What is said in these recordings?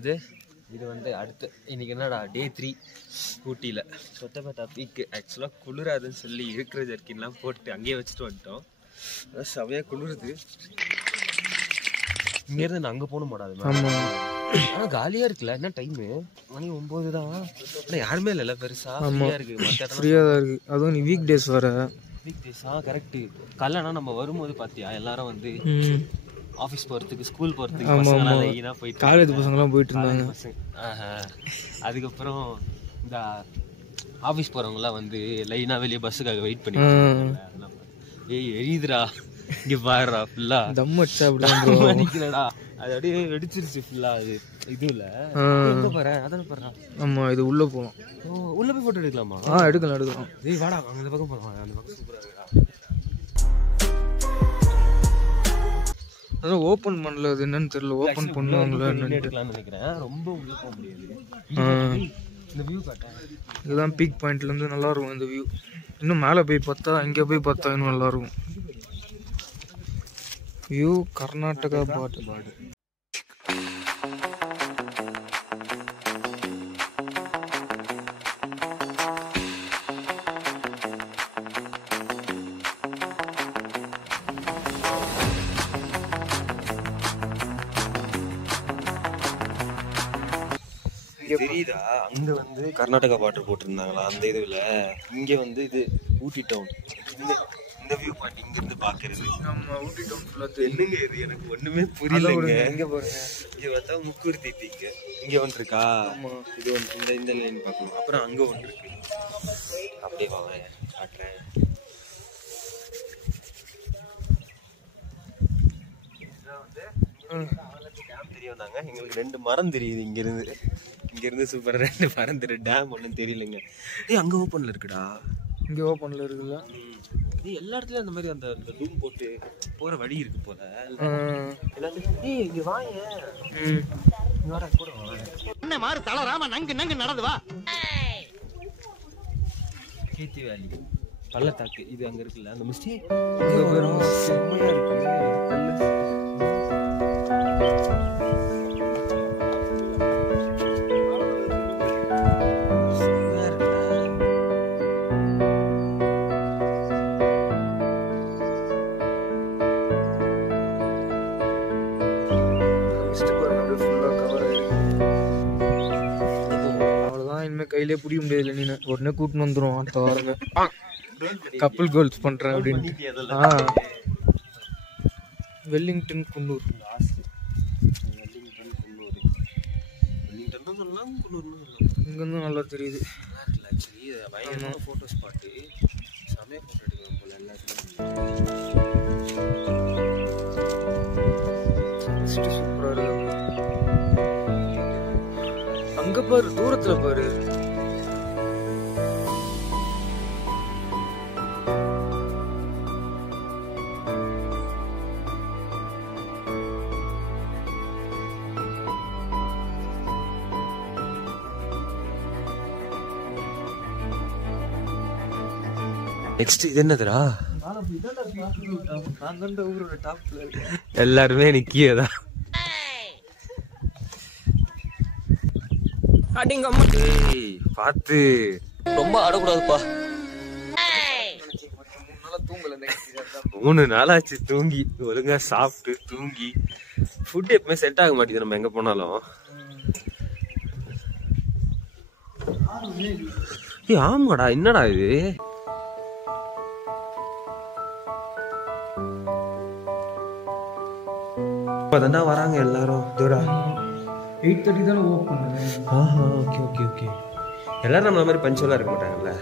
அது இது வந்து அடுத்து இன்னைக்கு என்னடா டே 3 ஊட்டியில் தொட்டபெட்டா பீக்கு. ஆக்சுவலாக குளிராதுன்னு சொல்லி இருக்கிற ஜர்க்கின்லாம் போட்டு அங்கேயே வச்சுட்டு வந்துட்டோம். செவையாக குளிருது. இங்கேருந்து நான் அங்கே போகணும் மாடாது. ஆனால் காலியாக இருக்குல்ல. என்ன டைமு? மணி 9 தான். ஆனால் யாருமே இல்லைல்ல பெருசா. ஃப்ரீயாக இருக்குது. ஃப்ரீயாக தான் இருக்குது. அதுவும் நீ வீக் டேஸ் வர. வீக் டேஸா? கரெக்டு. காலைனா நம்ம வரும்போது பார்த்தியா எல்லாரும் வந்து ஆஃபீஸ் போகிறதுக்கு ஸ்கூல் போகிறதுக்கு பசங்களாம் லைனாக போயிட்டு காலேஜ் பசங்களாம் போயிட்டு இருந்தாங்க. அதுக்கப்புறம் இந்த ஆஃபீஸ் போகிறவங்களாம் வந்து லைனாக வெளியே பஸ்ஸுக்காக வெயிட் பண்ணி ஏய் எரியுதுடா இங்கே பாருடா ஃபுல்லாக தம் அடிச்சா அப்படியே நிற்கிறடா. அது அப்படியே வெடிச்சிருச்சு ஃபுல்லாக. அது இதுல போகிறேன் அதான போடுறான். ஆமாம் இது உள்ளே போகலாம். உள்ளே போய் ஃபோட்டோ எடுக்கலாமா? எடுக்கலாம். ஏய் வாடா அந்த பக்கம் போகிறோம். அந்த பக்கம் சூப்பராக இருக்கா. அதான் ஓப்பன் பண்ணல. அது என்னன்னு தெரியல. ஓப்பன் பண்ணுவாங்களா எடுக்கலாம்னு நினைக்கிறேன். ரொம்ப உள்ள போக முடியாது. இந்த வியூ காட்டேன். இதுதான் பீக் பாயிண்ட்லேருந்து நல்லா இருக்கும் இந்த வியூ. இன்னும் மேலே போய் பார்த்தா இங்கே போய் பார்த்தா இன்னும் நல்லா இருக்கும் வியூ. கர்நாடகா பார்டர். தெரியுதா? அங்க வந்து கர்நாடகா பார்டர் போட்டிருந்தாங்களா அந்த இதுல. இங்க வந்து இது ஊட்டி டவுன். இந்த வியூ பாயிண்ட் இங்க இருந்து பாக்குறது. நம்ம ஊட்டி டவுன் ஃபுல்லா என்னங்க இது? எனக்கு ஒண்ணுமே புரியலங்க. இங்க பாருங்க. இங்க பார்த்தா முக்கூர்த்தி பீக். இங்க ஒன்று இருக்கா? இது ஒன்று. இந்த லைன் பார்க்கணும். அப்புறம் அங்க ஒன்று இருக்கு. அப்படியே வாங்க காட்டுறேன். தெரிய வந்தாங்க. எங்களுக்கு 2 மரம் தெரியுது இங்க இருந்து சூப்பரா 2 மரம் தெரியும். டேம் ஒன்றும் தெரியலங்க. அங்க ஓப்பன்ல இருக்குடா. இங்க ஓப்பன்ல இருக்குல்ல. எல்லா இடத்துலயும் அந்த மாதிரி அந்த ரூம் போட்டு போற வழி இருக்கு போல. இங்க வாங்க. கூட என்ன மாறு தளராம நங்கு நடந்து வா. கேத்தி வேலி பள்ளத்தாக்கு இது அங்க இருக்குல்ல. அந்த மிஸ்டி செம்மையா இருக்கு. கையிலே பிடிக்க முடியல. நீ உடனே கூட்டின்னு வந்துடும் அடுத்த வாரங்க. கப்பல் கோல்ஸ் பண்றேன் அப்படின்னு. வெல்லிங்டன் குன்னூர். இங்கிருந்து நல்லா தெரியுது. பயங்கரமான போட்டோ ஸ்பாட்டு. செமையா போட்டோ எடுக்கலாம் போல எல்லாத்துலயும். சூப்பரா இருக்கு. அங்க பாரு, தூரத்துல பாரு. நெக்ஸ்ட் இது என்னதுடா? எல்லாருமே நிக்கியதான். பாத்து ரொம்ப ஆடக்கூடாதுப்பா. 3 நாளாச்சு தூங்கி. ஒழுங்கா சாப்பிட்டு தூங்கி. ஃபுட் எப்பவுமே செட் ஆக மாட்டேங்குது நம்ம எங்க போனாலும். ஆமாடா என்னடா இது? இப்பதானே வராங்க எல்லாரும். 8:30 தானே ஓப்பன். ஓகே. எல்லாரும் நம்மள மாதிரி பஞ்சுவலா இருக்க மாட்டாங்கல்ல.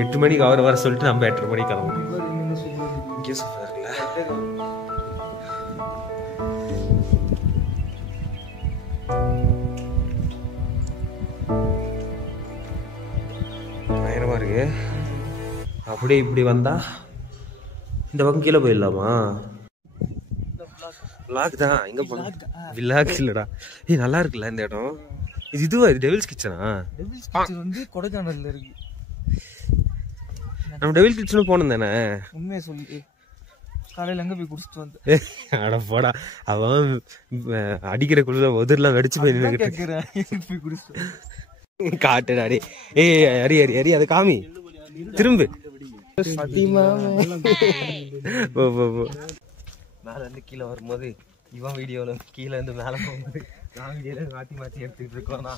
8 மணிக்கு அவர் வர சொல்லிட்டு நம்ம 8:30 மணிக்கு கிளம்பணும். இங்கே சூப்பரா இருக்குல்ல. பயங்கரமா இருக்கு. அப்படியே இப்படி வந்தா இந்த பக்கம் கீழே போயிடலாமா? விளாக் தான். எங்க போனோம்? விளாக் இல்லடா. நல்லா இருக்குல்ல இந்த இடம். இதுவா? இது டெவில்ஸ் கிச்சனா? டெவில்ஸ் கிச்சன் வந்து கொடைக்கானல்ல இருக்கு. நம்ம டெவில் கிச்சனும் போனோம் தானே? உண்மையை சொல்லி காலையில் எங்கே போய் குடிச்சிட்டு வந்தேன். அட போடா, அவன் அடிக்கிற குளிர உதிரெல்லாம் வெடிச்சு போய் கேட்குறேன் போய் குடிச்சிட்டு காட்டுடாடி. ஏய் அரி அரி அரி அதை காமி திரும்பு. மேல இருந்து கீழே வரும்போது இவன் வீடியோல கீழே இருந்து மேல போகும்போது நான் வீடியோல மாத்தி மாத்தி எடுத்துக்கிட்டு இருக்கோம்னா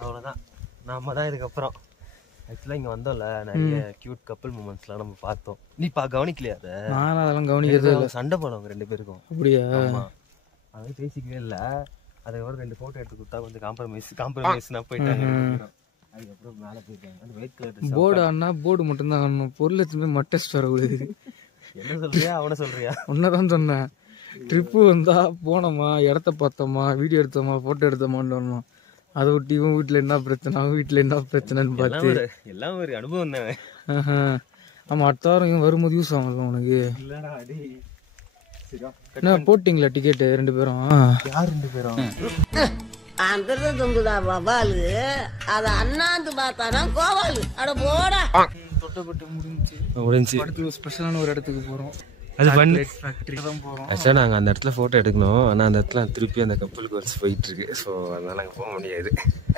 அவ்வளவுதான். நாம தான் இதுக்கப்புறம் ஆக்சுவலா இங்க வந்தோம்ல, நிறைய கியூட் கப்பிள் மூமெண்ட்ஸ்லாம் நம்ம பார்த்தோம். நீ கவனிக்கலையா? அதை நான் அதெல்லாம் கவனிக்கிறது சண்டை போனவங்க 2 பேருக்கும். அப்படியா? அதை பேசிக்கவே இல்லை. அதுக்கப்புறம் 2 போட்டோ எடுத்து கொடுத்தா கொஞ்சம் காம்ப்ரமைஸ்னா போயிட்டாங்க. அதுக்கப்புறம் மேலே போயிட்டாங்க. அந்த ஒயிட் கலர் போர்டு ஆனா போர்டு மட்டும்தான் ஆடணும், பொருள் எதுவுமே மட்டஸ்ட் வரக்கூடாது. என்ன சொல்றியா? அவனை சொல்றியா? ஒன்னதான் சொன்னேன். ட்ரிப்பு வந்தா போனோமா, இடத்த பார்த்தோமா, வீடியோ எடுத்தோமா, போட்டோ எடுத்தோமான்னு வரணும். அதை விட்டு இவன் வீட்டுல என்ன பிரச்சனை, அவன் வீட்டுல என்ன பிரச்சனைன்னு பார்த்து எல்லாம் ஒரு அனுபவம் தானே. ஆமா, அடுத்த வாரம் இவன் வரும்போது யூஸ் ஆகும்ல உனக்கு. என்ன போட்டிங்களா டிக்கெட்டு 2 பேரும்? யார் 2 பேரும்? அந்த தொங்குதா வவாலு, அத அண்ணாந்து பார்த்தானா கோவாலு. அட போடா. தொட்டப்பட்டு முடிஞ்சு அடுத்து ஸ்பெஷலான ஒரு இடத்துக்கு போறோம். அது ஃபேக்டரி தான் போறோம். ஆக்சுவலா நாங்க அந்த இடத்துல போட்டோ எடுக்கணும். ஆனா அந்த இடத்துல திருப்பி அந்த கப்பல் கோர்ஸ் போயிட்டு இருக்கு. ஸோ அதனால நாங்க போக முடியாது.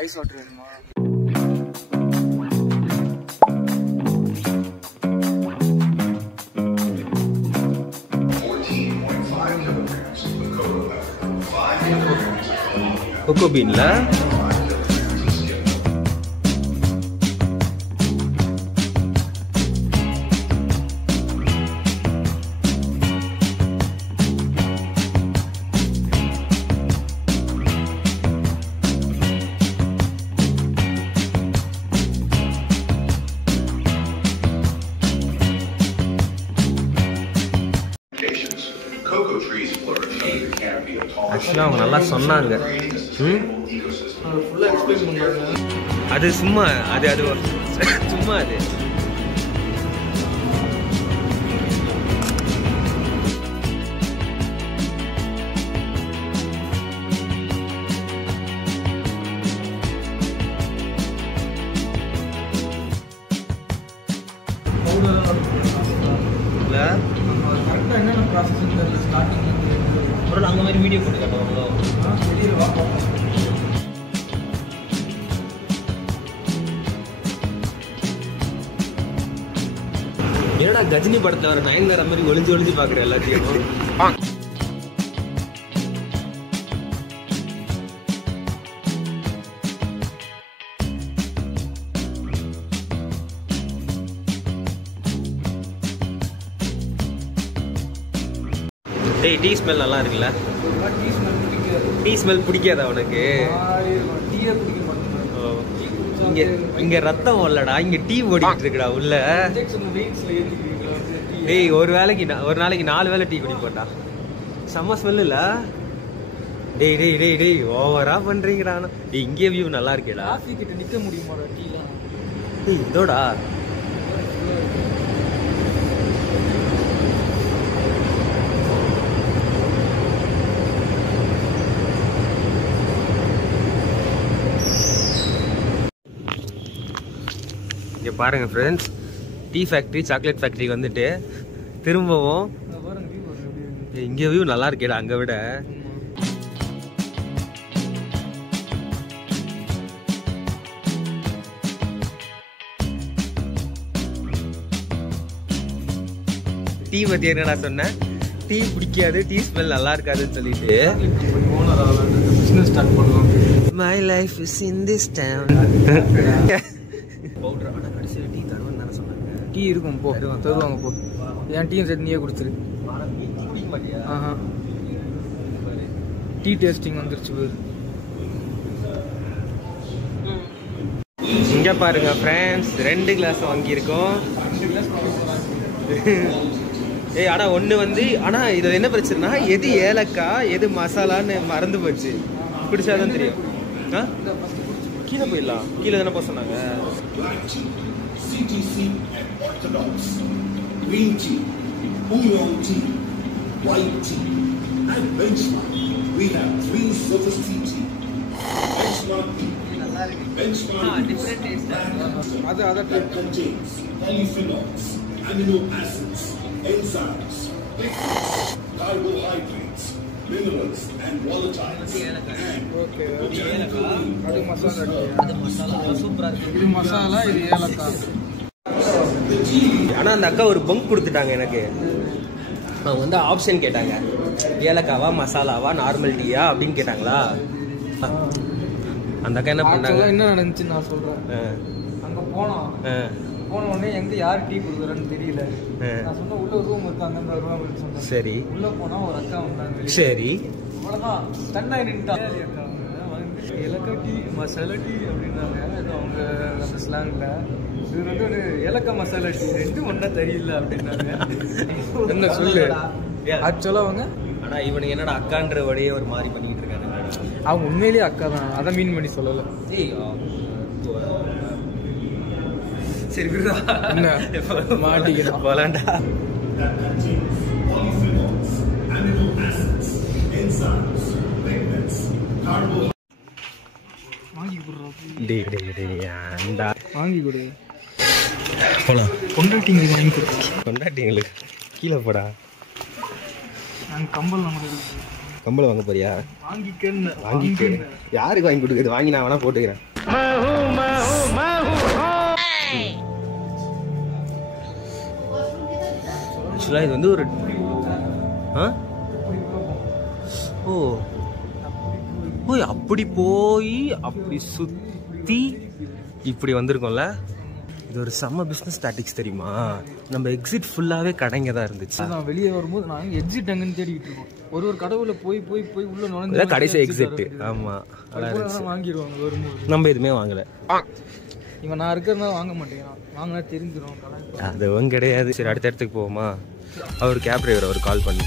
ஐஸ் வாட்டர் வேணுமா? கொக்கோ பீன்ல ஆக்சுவலாக அவங்க நல்லா சொன்னாங்க. அது சும்மா அது சும்மா அது என்னென்ன ப்ராசஸ் ஸ்டார்டிங் ஒரு அந்த மாதிரி வீடியோ போட்டு காட்டுவாங்களோ? என்னடா கஜினி படத்துல வர நயன்தாரா மாதிரி ஒளிஞ்சு ஒளிஞ்சு பாக்குற எல்லாத்தையும். டேய், டீ ஸ்மெல் நல்லா இருக்குல்ல? டீ ஸ்மெல் பிடிக்காதா உனக்கு? இங்க ரத்தம் இல்லடா, இங்க டீ ஓடிக்கிட்டு இருக்குடா உள்ள. டேய், ஒரு நாளைக்கு 4 வேளை டீ குடிப்போம்டா. செம்ம ஸ்மெல் இல்ல? டேய் டேய் டேய் டேய் ஓவரா பண்றீங்கடா. டேய், இங்கே வியூ நல்லா இருக்கேடா. காஃபி கிட்ட நிக்க முடியுமாடா டீலாம்? டேய், இதோடா இங்கே பாருங்க ஃப்ரெண்ட்ஸ், டீ ஃபேக்ட்ரி சாக்லேட் ஃபேக்ட்ரிக்கு வந்துட்டு திரும்பவும் இங்கே வியூ நல்லா இருக்கேடா அங்கே விட. டீ பற்றி என்னடா சொன்னேன்? டீ பிடிக்காது, டீ ஸ்மெல் நல்லா இருக்காதுன்னு சொல்லிட்டு பிஸ்னஸ் ஸ்டார்ட் பண்ணலாம். My life is in this town. Powder ஆனால் கடைசியில் டீ தருவேன்னு தானே சொன்னாங்க. டீ இருக்கும், போ தருவாங்க, போ. என் டீ செட் நீயே குடிச்சிரு. குடிக்க மாட்டியா? ஆஹா, டீ டேஸ்டிங் வந்துருச்சு பேர். இங்கே பாருங்க ஃப்ரெண்ட்ஸ், 2 கிளாஸ் வாங்கியிருக்கோம். ஏய், ஆனால் ஒன்று வந்து ஆனால் இது என்ன பிரச்சனைனா, எது ஏலக்காய் எது மசாலான்னு மறந்து போச்சு. பிடிச்சாதான் தெரியும். ஆ, கீழே போயிடலாம். கீழே தானே போக சொன்னாங்க. CTC and Orthodox, green tea, oolong tea, white tea, and benchmark. We have 3 sophisticated benchmark tea. Benchmark different taste. that contains polyphenols, amino acids, enzymes, carbohydrates, minerals, and volatiles. Okay அது மசாலா இது மசாலா இது ஏலக்காய். ஆனால் அந்த அக்கா ஒரு பங்க் கொடுத்துட்டாங்க எனக்கு. அவங்க வந்து ஆப்ஷன் கேட்டாங்க, ஏலக்காவா மசாலாவா நார்மல் டீயா அப்படின்னு கேட்டாங்களா. அந்த அக்கா என்ன பண்ணாங்க, என்ன நடந்துச்சுன்னு நான் சொல்கிறேன். அங்கே போன உடனே எங்கே யார் டீ கொடுக்குறேன்னு தெரியல. நான் சொன்ன உள்ள ரூம் இருக்காங்க அந்த ரூம் அப்படின்னு சொன்னேன். சரி. உள்ளே போனால் ஒரு அக்கா வந்தாங்க. சரி. அவ்வளோதான் தன்னாய் நின்ட்டாங்க. ஏலக்காய் டீ மசாலா டீ அப்படின்னாங்க. அது அவங்க அந்த ஸ்லாங்கில். இது வந்து ஒரு ஏலக்காய் மசாலா டீ ரெண்டும் ஒன்றா தெரியல அப்படின்னாங்க. என்ன சொல்லு ஆக்சுவலாக அவங்க. ஆனால் இவனுக்கு என்னடா அக்கான்ற வழியே ஒரு மாதிரி பண்ணிக்கிட்டு இருக்காங்க. அவங்க உண்மையிலேயே அக்கா தான், அதை மீன் பண்ணி சொல்லலை. சரி என்ன மாட்டிக்கலாம் போலாண்டா. That contain polyphenols, amino acids, enzymes, pigments, carbohydrates. வாங்கி கொடுறா. வாங்கி கொடு. போலாம். கொண்டாட்டிங்களுக்கு வாங்கி கொடு. கொண்டாட்டிங்களுக்கு கீழே போடா. நாங்கள் கம்பல் நம்ம கம்பளை வாங்க போறியா? வாங்கிக்கன்னு. வாங்கிக்க. யாருக்கு வாங்கி கொடுக்குறது? வாங்கி நான் வேணா போட்டுக்கிறேன். ஆக்சுவலாக இது வந்து ஒரு ஓ ஓ அப்படி போய் அப்படி சுற்றி இப்படி வந்திருக்கோம்ல. இது ஒரு செம்ம பிஸ்னஸ் ஸ்டாட்டிக்ஸ் தெரியுமா? நம்ம எக்ஸிட் ஃபுல்லாகவே கடைங்க தான் இருந்துச்சு. நான் வெளியே வரும்போது நாங்கள் எக்ஸிட் அங்கன்னு தேடிக்கிட்டு இருக்கோம். ஒரு கடவுள போய் போய் போய் உள்ள நுழைஞ்சு கடைசி எக்ஸிட். ஆமாம், வாங்கிடுவாங்க வரும்போது. நம்ம எதுவுமே வாங்கலை. இவன் நான் இருக்கிறதா வாங்க மாட்டேங்கிறான். வாங்கினா தெரிஞ்சிடும். அதுவும் கிடையாது. சரி, அடுத்த இடத்துக்கு போவோமா? அவர் கேப் டிரைவர் அவர் கால் பண்ணி